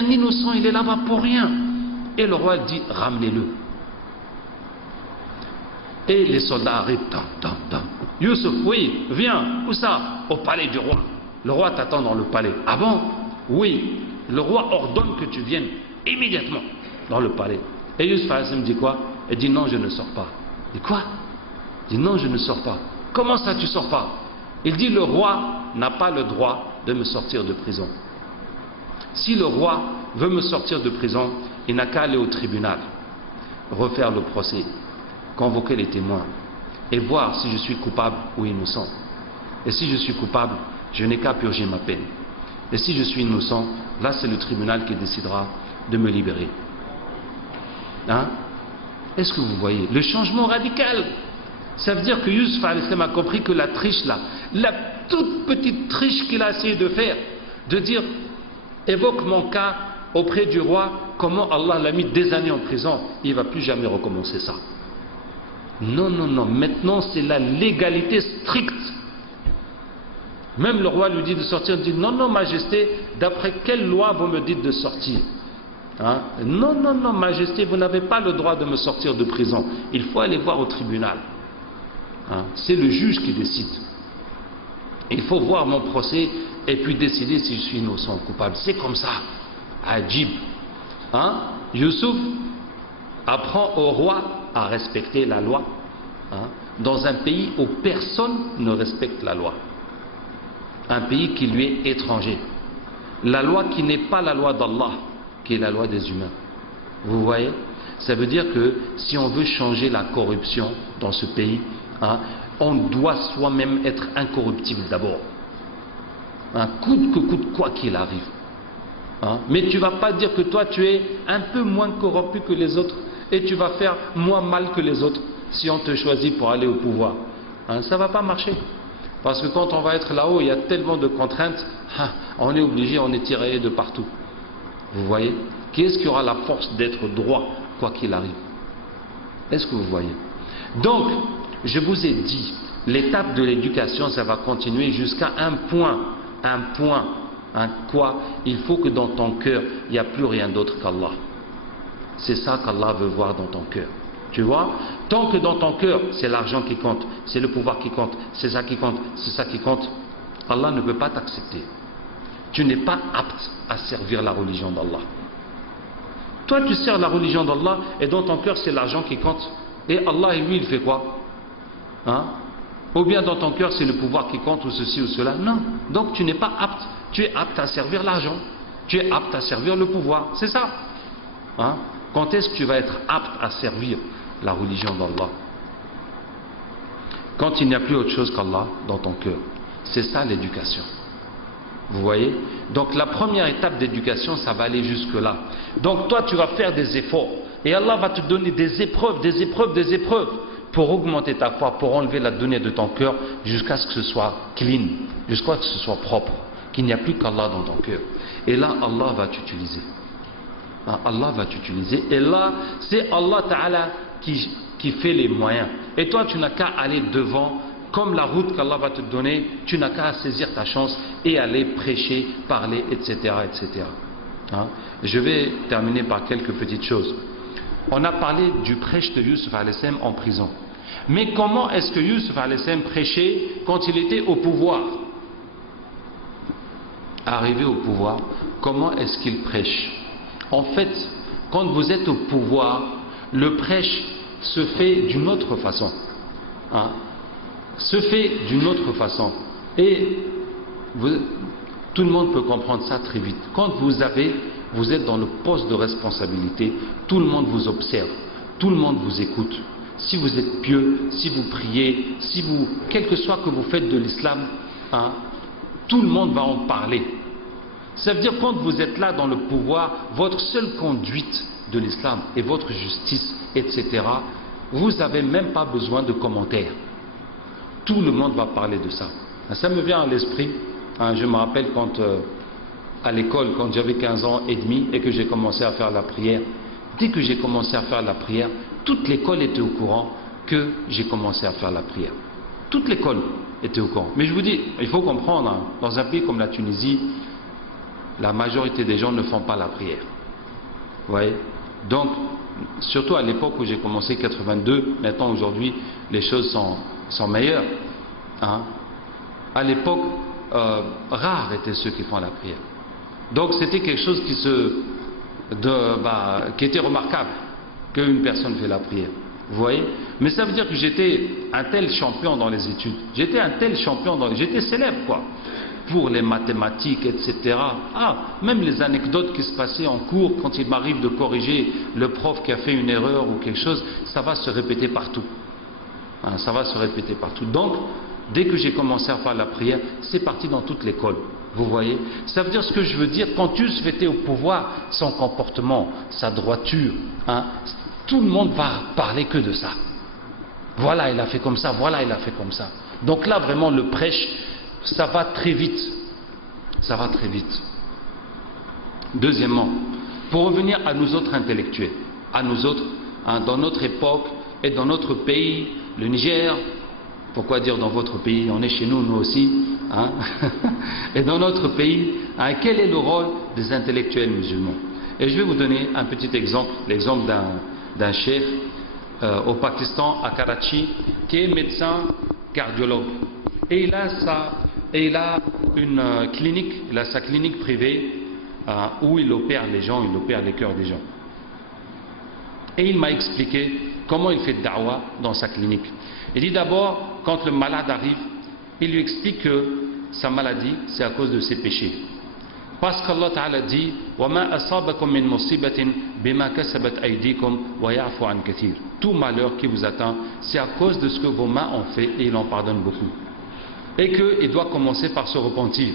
Un innocent, il est là-bas pour rien. Et le roi dit, ramenez-le. Et les soldats arrivent, Youssouf, oui, viens, où ça? Au palais du roi. Le roi t'attend dans le palais. Ah bon? Oui, le roi ordonne que tu viennes immédiatement dans le palais. Et Youssouf me dit quoi? Il dit non, je ne sors pas. Il dit quoi? Il dit non, je ne sors pas. Comment ça tu sors pas? Il dit le roi n'a pas le droit de me sortir de prison. Si le roi veut me sortir de prison, il n'a qu'à aller au tribunal, refaire le procès, convoquer les témoins et voir si je suis coupable ou innocent. Et si je suis coupable, je n'ai qu'à purger ma peine. Et si je suis innocent, là c'est le tribunal qui décidera de me libérer. Hein? Est-ce que vous voyez le changement radical? Ça veut dire que Youssouf a compris que la triche là, la toute petite triche qu'il a essayé de faire, de dire évoque mon cas auprès du roi, comment Allah l'a mis des années en prison, il ne va plus jamais recommencer ça. Non, non, non, maintenant c'est la légalité stricte. Même le roi lui dit de sortir, il dit non, non, majesté, d'après quelle loi vous me dites de sortir? Hein? Non, non, non, majesté, vous n'avez pas le droit de me sortir de prison, il faut aller voir au tribunal. Hein? C'est le juge qui décide. Il faut voir mon procès et puis décider si je suis innocent ou coupable. C'est comme ça. Ajib. Hein? Youssouf apprend au roi à respecter la loi, hein, dans un pays où personne ne respecte la loi. Un pays qui lui est étranger. La loi qui n'est pas la loi d'Allah, qui est la loi des humains. Vous voyez? Ça veut dire que si on veut changer la corruption dans ce pays, hein, on doit soi-même être incorruptible d'abord. Hein, coûte que coûte, quoi qu'il arrive. Hein? Mais tu ne vas pas dire que toi tu es un peu moins corrompu que les autres et tu vas faire moins mal que les autres si on te choisit pour aller au pouvoir. Hein? Ça ne va pas marcher. Parce que quand on va être là-haut, il y a tellement de contraintes, hein, on est obligé, on est tiré de partout. Vous voyez? Qui est-ce qui aura la force d'être droit quoi qu'il arrive? Est-ce que vous voyez? Donc, je vous ai dit, l'étape de l'éducation, ça va continuer jusqu'à un point, quoi? Il faut que dans ton cœur, il n'y a plus rien d'autre qu'Allah. C'est ça qu'Allah veut voir dans ton cœur. Tu vois? Tant que dans ton cœur, c'est l'argent qui compte, c'est le pouvoir qui compte, c'est ça qui compte, c'est ça qui compte, Allah ne peut pas t'accepter. Tu n'es pas apte à servir la religion d'Allah. Toi, tu sers la religion d'Allah et dans ton cœur, c'est l'argent qui compte. Et Allah, lui, il fait quoi? Hein? Ou bien dans ton cœur, c'est le pouvoir qui compte ou ceci ou cela. Non. Donc, tu n'es pas apte. Tu es apte à servir l'argent. Tu es apte à servir le pouvoir. C'est ça. Hein? Quand est-ce que tu vas être apte à servir la religion d'Allah? Quand il n'y a plus autre chose qu'Allah dans ton cœur. C'est ça l'éducation. Vous voyez? Donc la première étape d'éducation, ça va aller jusque là. Donc toi tu vas faire des efforts. Et Allah va te donner des épreuves, des épreuves, des épreuves pour augmenter ta foi, pour enlever la donnée de ton cœur jusqu'à ce que ce soit clean, jusqu'à ce que ce soit propre, qu'il n'y a plus qu'Allah dans ton cœur. Et là Allah va t'utiliser. Allah va t'utiliser. Et là c'est Allah Ta'ala qui fait les moyens. Et toi tu n'as qu'à aller devant. Comme la route qu'Allah va te donner, tu n'as qu'à saisir ta chance et aller prêcher, parler, etc. etc. Hein? Je vais terminer par quelques petites choses. On a parlé du prêche de Youssouf alayhi salam en prison. Mais comment est-ce que Youssouf alayhi salam prêchait quand il était au pouvoir? Arrivé au pouvoir, comment est-ce qu'il prêche? En fait, quand vous êtes au pouvoir, le prêche se fait d'une autre façon. Hein? Se fait d'une autre façon et tout le monde peut comprendre ça très vite. Quand vous êtes dans le poste de responsabilité, tout le monde vous observe, tout le monde vous écoute. Si vous êtes pieux, si vous priez, quel que soit que vous faites de l'islam, hein, tout le monde va en parler. Ça veut dire quand vous êtes là dans le pouvoir, votre seule conduite de l'islam et votre justice, etc., vous n'avez même pas besoin de commentaires. Tout le monde va parler de ça. Ça me vient à l'esprit, hein, je me rappelle quand à l'école, quand j'avais 15 ans et demi et que j'ai commencé à faire la prière. Dès que j'ai commencé à faire la prière, toute l'école était au courant que j'ai commencé à faire la prière. Toute l'école était au courant. Mais je vous dis, il faut comprendre, hein, dans un pays comme la Tunisie, la majorité des gens ne font pas la prière. Vous voyez? Donc, surtout à l'époque où j'ai commencé, 82, maintenant aujourd'hui, les choses sont meilleures. Hein? À l'époque, rares étaient ceux qui font la prière. Donc c'était quelque chose qui était remarquable, qu'une personne fait la prière. Vous voyez? Mais ça veut dire que j'étais un tel champion dans les études. J'étais un tel champion j'étais célèbre, quoi. Pour les mathématiques, etc. Ah, même les anecdotes qui se passaient en cours, quand il m'arrive de corriger le prof qui a fait une erreur ou quelque chose, ça va se répéter partout. Hein, ça va se répéter partout. Donc, dès que j'ai commencé à faire la prière, c'est parti dans toute l'école. Vous voyez? Ça veut dire ce que je veux dire. Quand Yusuf était au pouvoir, son comportement, sa droiture, hein, tout le monde va parler que de ça. Voilà, il a fait comme ça, voilà, il a fait comme ça. Donc là, vraiment, le prêche, ça va très vite. Ça va très vite. Deuxièmement, pour revenir à nous autres intellectuels, à nous autres, hein, dans notre époque et dans notre pays, le Niger, pourquoi dire dans votre pays, on est chez nous, nous aussi, hein, et dans notre pays, hein, quel est le rôle des intellectuels musulmans? Et je vais vous donner un petit exemple, l'exemple d'un cheikh au Pakistan, à Karachi, qui est médecin cardiologue. Et il a une clinique, il a sa clinique privée où il opère les gens, il opère les cœurs des gens. Et il m'a expliqué comment il fait da'wah dans sa clinique. Il dit d'abord, quand le malade arrive, il lui explique que sa maladie, c'est à cause de ses péchés. Parce qu'Allah Ta'ala dit وَمَا أَصَابَكُم مِّن مُّصِيبَةٍ بِمَا كَسَبَتْ أَيْدِيكُمْ وَيَعْفُ عَنْ كَثِيرٍ. Tout malheur qui vous atteint, c'est à cause de ce que vos mains ont fait et il en pardonne beaucoup. Et qu'il doit commencer par se repentir.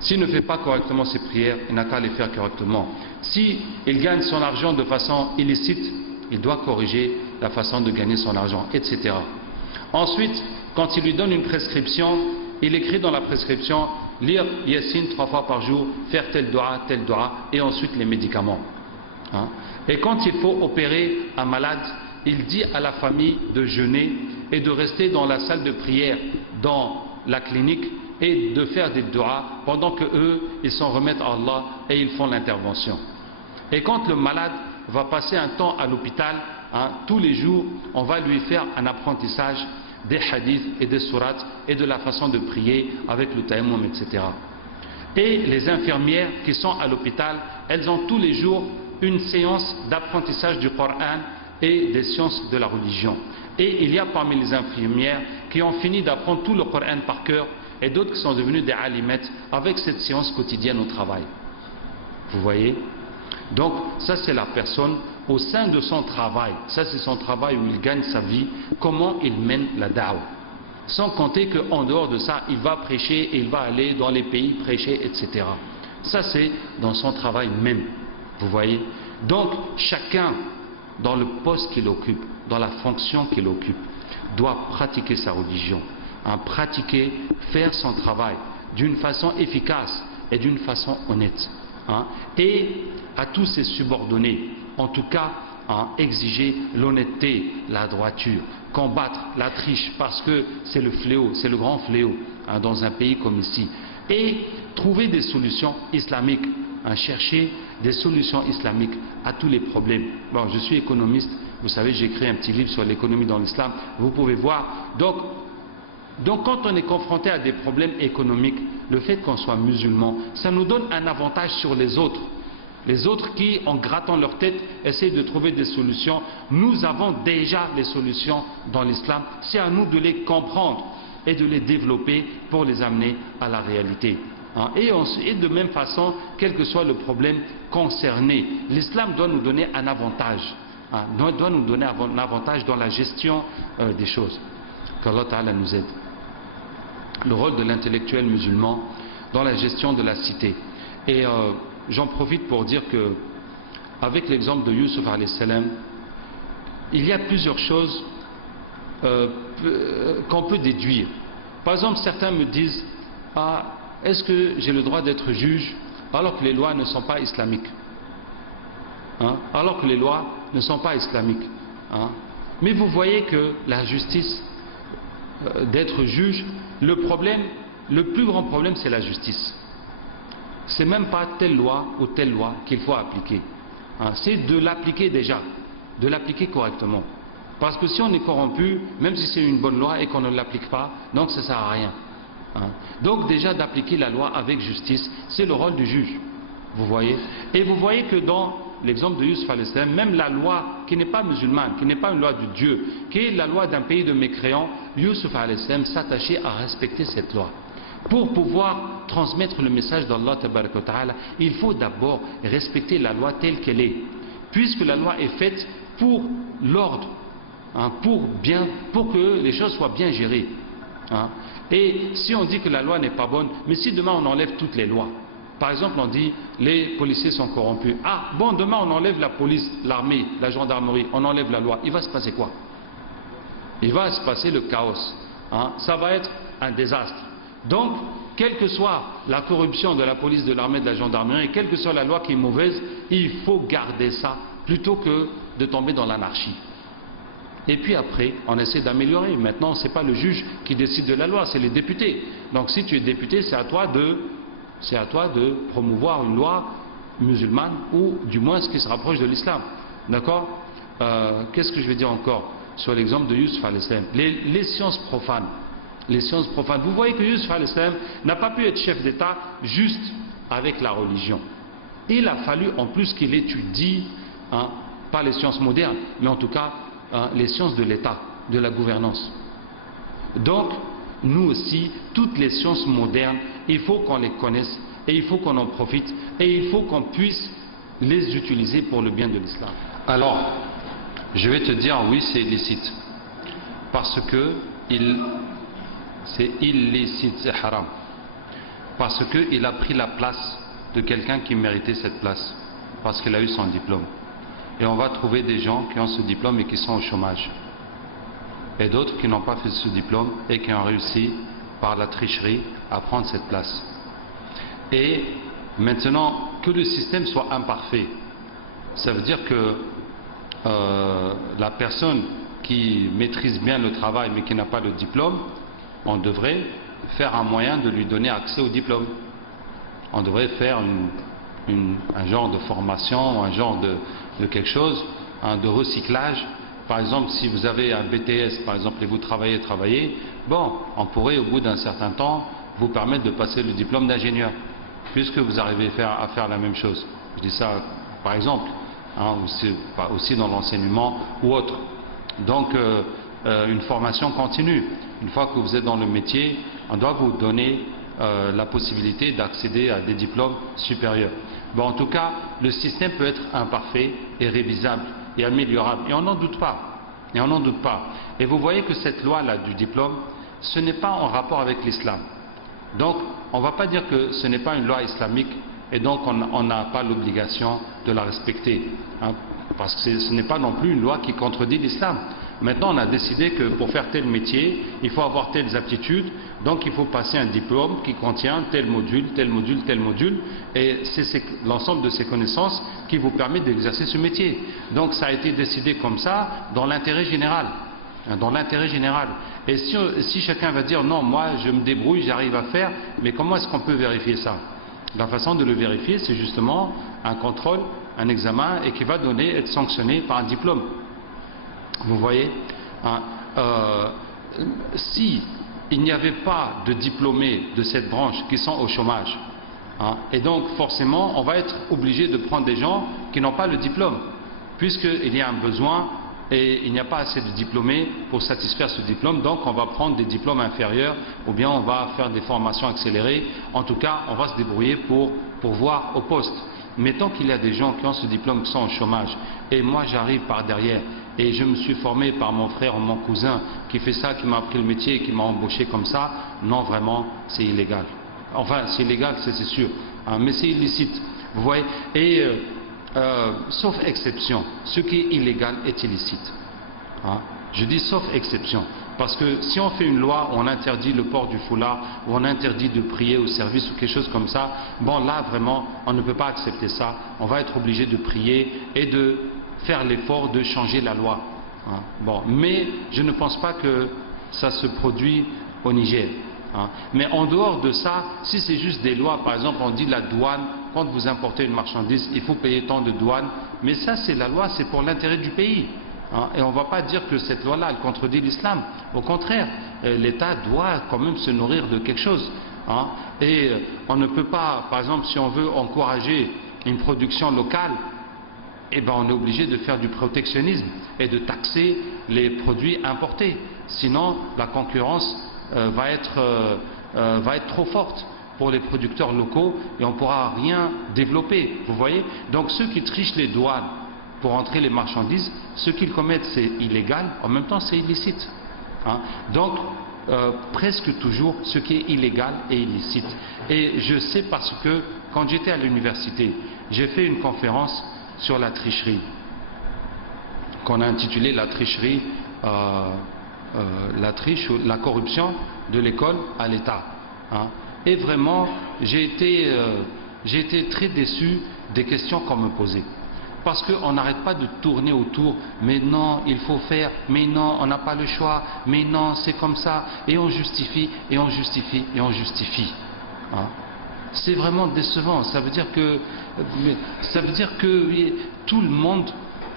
S'il ne fait pas correctement ses prières, il n'a qu'à les faire correctement. S'il gagne son argent de façon illicite, il doit corriger la façon de gagner son argent, etc. Ensuite, quand il lui donne une prescription, il écrit dans la prescription lire Yassine 3 fois par jour, faire tel dua, et ensuite les médicaments. Hein? Et quand il faut opérer un malade, il dit à la famille de jeûner et de rester dans la salle de prière, dans la clinique, et de faire des duas pendant que eux, ils s'en remettent à Allah et ils font l'intervention. Et quand le malade va passer un temps à l'hôpital, hein, tous les jours, on va lui faire un apprentissage des hadiths et des sourates et de la façon de prier avec le tayammum, etc. Et les infirmières qui sont à l'hôpital, elles ont tous les jours une séance d'apprentissage du Coran et des sciences de la religion. Et il y a parmi les infirmières qui ont fini d'apprendre tout le Coran par cœur et d'autres qui sont devenus des alimettes avec cette séance quotidienne au travail. Vous voyez? Donc ça c'est la personne au sein de son travail, ça c'est son travail où il gagne sa vie, comment il mène la da'wah. Sans compter qu'en dehors de ça, il va prêcher et il va aller dans les pays prêcher, etc. Ça c'est dans son travail même, vous voyez. Donc chacun dans le poste qu'il occupe, dans la fonction qu'il occupe, doit pratiquer sa religion, hein, pratiquer, faire son travail d'une façon efficace et d'une façon honnête. Hein, et à tous ses subordonnés, en tout cas, hein, exiger l'honnêteté, la droiture, combattre la triche, parce que c'est le fléau, c'est le grand fléau, hein, dans un pays comme ici, et trouver des solutions islamiques, hein, chercher des solutions islamiques à tous les problèmes. Bon, je suis économiste, vous savez, j'ai écrit un petit livre sur l'économie dans l'islam, vous pouvez voir. Donc quand on est confronté à des problèmes économiques, le fait qu'on soit musulman, ça nous donne un avantage sur les autres. Les autres qui, en grattant leur tête, essayent de trouver des solutions. Nous avons déjà les solutions dans l'islam. C'est à nous de les comprendre et de les développer pour les amener à la réalité. Hein? Et de même façon, quel que soit le problème concerné, l'islam doit nous donner un avantage. Hein? Doit nous donner un avantage dans la gestion des choses. Qu'Allah Ta'ala nous aide. Le rôle de l'intellectuel musulman dans la gestion de la cité. Et j'en profite pour dire que, avec l'exemple de Yusuf alayhi salam, il y a plusieurs choses qu'on peut déduire. Par exemple, certains me disent, ah, est-ce que j'ai le droit d'être juge alors que les lois ne sont pas islamiques, hein? Alors que les lois ne sont pas islamiques, hein? Mais vous voyez que la justice, d'être juge, le plus grand problème c'est la justice. c'est même pas telle loi ou telle loi qu'il faut appliquer. Hein, c'est de l'appliquer déjà, de l'appliquer correctement. Parce que si on est corrompu, même si c'est une bonne loi et qu'on ne l'applique pas, donc ça ne sert à rien. Hein. Donc déjà d'appliquer la loi avec justice, c'est le rôle du juge. Vous voyez? Et vous voyez que dans l'exemple de Yusuf alayhi salam, même la loi qui n'est pas musulmane, qui n'est pas une loi de Dieu, qui est la loi d'un pays de mécréants, Yusuf alayhi salam s'attachait à respecter cette loi. Pour pouvoir transmettre le message d'Allah tabaraka wa ta'ala, il faut d'abord respecter la loi telle qu'elle est. Puisque la loi est faite pour l'ordre, hein, pour que les choses soient bien gérées. Hein. Et si on dit que la loi n'est pas bonne, mais si demain on enlève toutes les lois, par exemple on dit les policiers sont corrompus, ah bon demain on enlève la police, l'armée, la gendarmerie, on enlève la loi, il va se passer quoi? Il va se passer le chaos, hein. Ça va être un désastre. Donc quelle que soit la corruption de la police, de l'armée, de la gendarmerie, quelle que soit la loi qui est mauvaise, il faut garder ça plutôt que de tomber dans l'anarchie. Et puis après, on essaie d'améliorer. Maintenant, ce n'est pas le juge qui décide de la loi, c'est les députés. Donc si tu es député, c'est à toi de promouvoir une loi musulmane, ou du moins ce qui se rapproche de l'islam. D'accord? Qu'est-ce que je vais dire encore sur l'exemple de Yusuf alayhi salam? Les sciences profanes. Les sciences profanes. Vous voyez que Yusuf alayhi salam n'a pas pu être chef d'État juste avec la religion. Il a fallu en plus qu'il étudie, hein, pas les sciences modernes, mais en tout cas les sciences de l'État, de la gouvernance. Donc, nous aussi, toutes les sciences modernes, il faut qu'on les connaisse et il faut qu'on en profite et il faut qu'on puisse les utiliser pour le bien de l'islam. Alors, je vais te dire oui, c'est illicite. Parce que c'est illicite, c'est haram. Parce qu'il a pris la place de quelqu'un qui méritait cette place. Parce qu'il a eu son diplôme. Et on va trouver des gens qui ont ce diplôme et qui sont au chômage. Et d'autres qui n'ont pas fait ce diplôme et qui ont réussi par la tricherie à prendre cette place. Et maintenant, que le système soit imparfait, ça veut dire que la personne qui maîtrise bien le travail mais qui n'a pas le diplôme, on devrait faire un moyen de lui donner accès au diplôme. On devrait faire un genre de formation, un genre de quelque chose, de recyclage. Par exemple, si vous avez un BTS, par exemple, et vous travaillez, bon, on pourrait au bout d'un certain temps vous permettre de passer le diplôme d'ingénieur, puisque vous arrivez à faire la même chose. Je dis ça par exemple, hein, aussi dans l'enseignement ou autre. Donc, une formation continue. Une fois que vous êtes dans le métier, on doit vous donner la possibilité d'accéder à des diplômes supérieurs. Bon, en tout cas, le système peut être imparfait et révisable et améliorable. Et on n'en doute pas. Et on n'en doute pas. Et vous voyez que cette loi-là du diplôme, ce n'est pas en rapport avec l'islam. Donc, on ne va pas dire que ce n'est pas une loi islamique et donc on n'a pas l'obligation de la respecter. Hein, parce que ce n'est pas non plus une loi qui contredit l'islam. Maintenant, on a décidé que pour faire tel métier, il faut avoir telles aptitudes, donc il faut passer un diplôme qui contient tel module, tel module, tel module, et c'est l'ensemble de ces connaissances qui vous permet d'exercer ce métier. Donc ça a été décidé comme ça dans l'intérêt général. Dans l'intérêt général. Et si chacun va dire non, moi je me débrouille, j'arrive à faire, mais comment est-ce qu'on peut vérifier ça? La façon de le vérifier, c'est justement un contrôle, un examen, et qui va être sanctionné par un diplôme. Vous voyez, hein, si il n'y avait pas de diplômés de cette branche qui sont au chômage, hein, et donc forcément on va être obligé de prendre des gens qui n'ont pas le diplôme, puisqu'il y a un besoin et il n'y a pas assez de diplômés pour satisfaire ce diplôme, donc on va prendre des diplômes inférieurs ou bien on va faire des formations accélérées. En tout cas, on va se débrouiller pour voir au poste. Mais tant qu'il y a des gens qui ont ce diplôme qui sont au chômage, et moi j'arrive par derrière, et je me suis formé par mon frère ou mon cousin qui fait ça, qui m'a appris le métier et qui m'a embauché comme ça, non, vraiment, c'est illégal. Enfin, c'est illégal, c'est sûr, hein, mais c'est illicite. Vous voyez, et sauf exception, ce qui est illégal est illicite. Hein. Je dis sauf exception, parce que si on fait une loi où on interdit le port du foulard, où on interdit de prier au service ou quelque chose comme ça, bon là vraiment, on ne peut pas accepter ça. On va être obligé de prier et de faire l'effort de changer la loi. Hein. Bon, mais je ne pense pas que ça se produit au Niger. Hein. Mais en dehors de ça, si c'est juste des lois, par exemple on dit la douane, quand vous importez une marchandise, il faut payer tant de douane, mais ça c'est la loi, c'est pour l'intérêt du pays. Hein. Et on ne va pas dire que cette loi-là, elle contredit l'islam. Au contraire, l'État doit quand même se nourrir de quelque chose. Hein. Et on ne peut pas, par exemple, si on veut encourager une production locale, eh ben on est obligé de faire du protectionnisme et de taxer les produits importés. Sinon, la concurrence va être trop forte pour les producteurs locaux et on ne pourra rien développer. Vous voyez? Donc ceux qui trichent les douanes pour entrer les marchandises, ce qu'ils commettent c'est illégal, en même temps c'est illicite. Hein? Donc presque toujours ce qui est illégal est illicite. Et je sais parce que quand j'étais à l'université, j'ai fait une conférence sur la tricherie, qu'on a intitulée la tricherie, la corruption de l'école à l'État. Hein. Et vraiment, j'ai été très déçu des questions qu'on me posait. Parce qu'on n'arrête pas de tourner autour, mais non, il faut faire, mais non, on n'a pas le choix, mais non, c'est comme ça, et on justifie, et on justifie, et on justifie. Hein. C'est vraiment décevant. Ça veut dire que tout le monde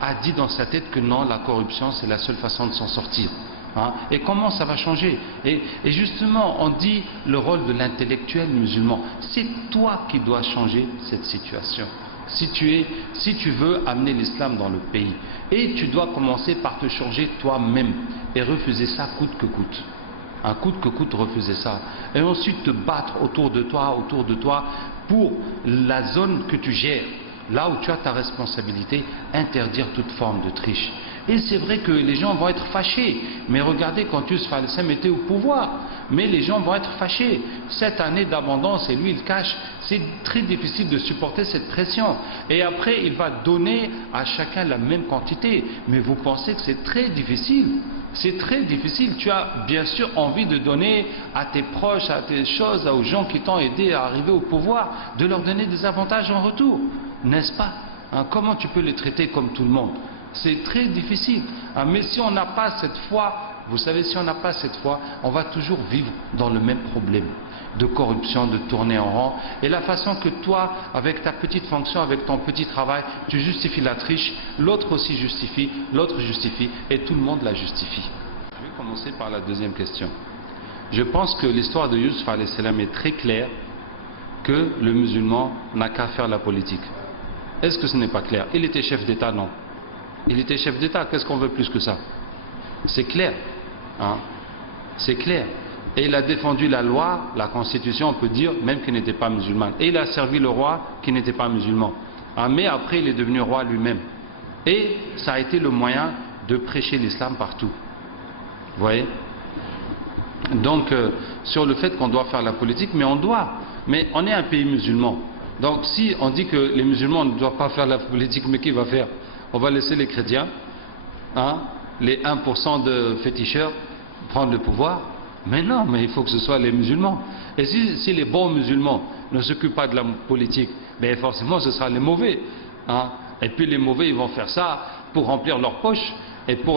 a dit dans sa tête que non, la corruption c'est la seule façon de s'en sortir. Hein? Et comment ça va changer? Et justement, on dit le rôle de l'intellectuel musulman. C'est toi qui dois changer cette situation. Si tu veux amener l'islam dans le pays. Et tu dois commencer par te changer toi-même et refuser ça coûte que coûte. Un coûte que coûte, refuser ça. Et ensuite te battre autour de toi pour la zone que tu gères. Là où tu as ta responsabilité, interdire toute forme de triche. Et c'est vrai que les gens vont être fâchés. Mais regardez quand Youssouf al-Islam était au pouvoir. Mais les gens vont être fâchés. Cette année d'abondance, et lui il cache, c'est très difficile de supporter cette pression. Et après il va donner à chacun la même quantité. Mais vous pensez que c'est très difficile? C'est très difficile. Tu as bien sûr envie de donner à tes proches, à tes choses, aux gens qui t'ont aidé à arriver au pouvoir, de leur donner des avantages en retour. N'est-ce pas? Hein, comment tu peux les traiter comme tout le monde? C'est très difficile. Hein, mais si on n'a pas cette foi, vous savez, si on n'a pas cette foi, on va toujours vivre dans le même problème de corruption, de tourner en rond. Et la façon que toi, avec ta petite fonction, avec ton petit travail, tu justifies la triche, l'autre aussi justifie, l'autre justifie, et tout le monde la justifie. Je vais commencer par la deuxième question. Je pense que l'histoire de Youssouf alayhi salam est très claire, que le musulman n'a qu'à faire la politique. Est-ce que ce n'est pas clair? Il était chef d'État, non? Il était chef d'État, qu'est-ce qu'on veut plus que ça? C'est clair. Hein? C'est clair. Et il a défendu la loi, la constitution, on peut dire, même qu'il n'était pas musulman. Et il a servi le roi qui n'était pas musulman. Hein? Mais après, il est devenu roi lui-même. Et ça a été le moyen de prêcher l'islam partout. Vous voyez? Donc, sur le fait qu'on doit faire la politique, mais on doit. Mais on est un pays musulman. Donc, si on dit que les musulmans ne doivent pas faire la politique, mais qui va faire? On va laisser les chrétiens, hein, les 1% de féticheurs, prendre le pouvoir. Mais non, mais il faut que ce soit les musulmans. Et si les bons musulmans ne s'occupent pas de la politique, ben forcément ce sera les mauvais. Hein. Et puis les mauvais, ils vont faire ça pour remplir leur poche et pour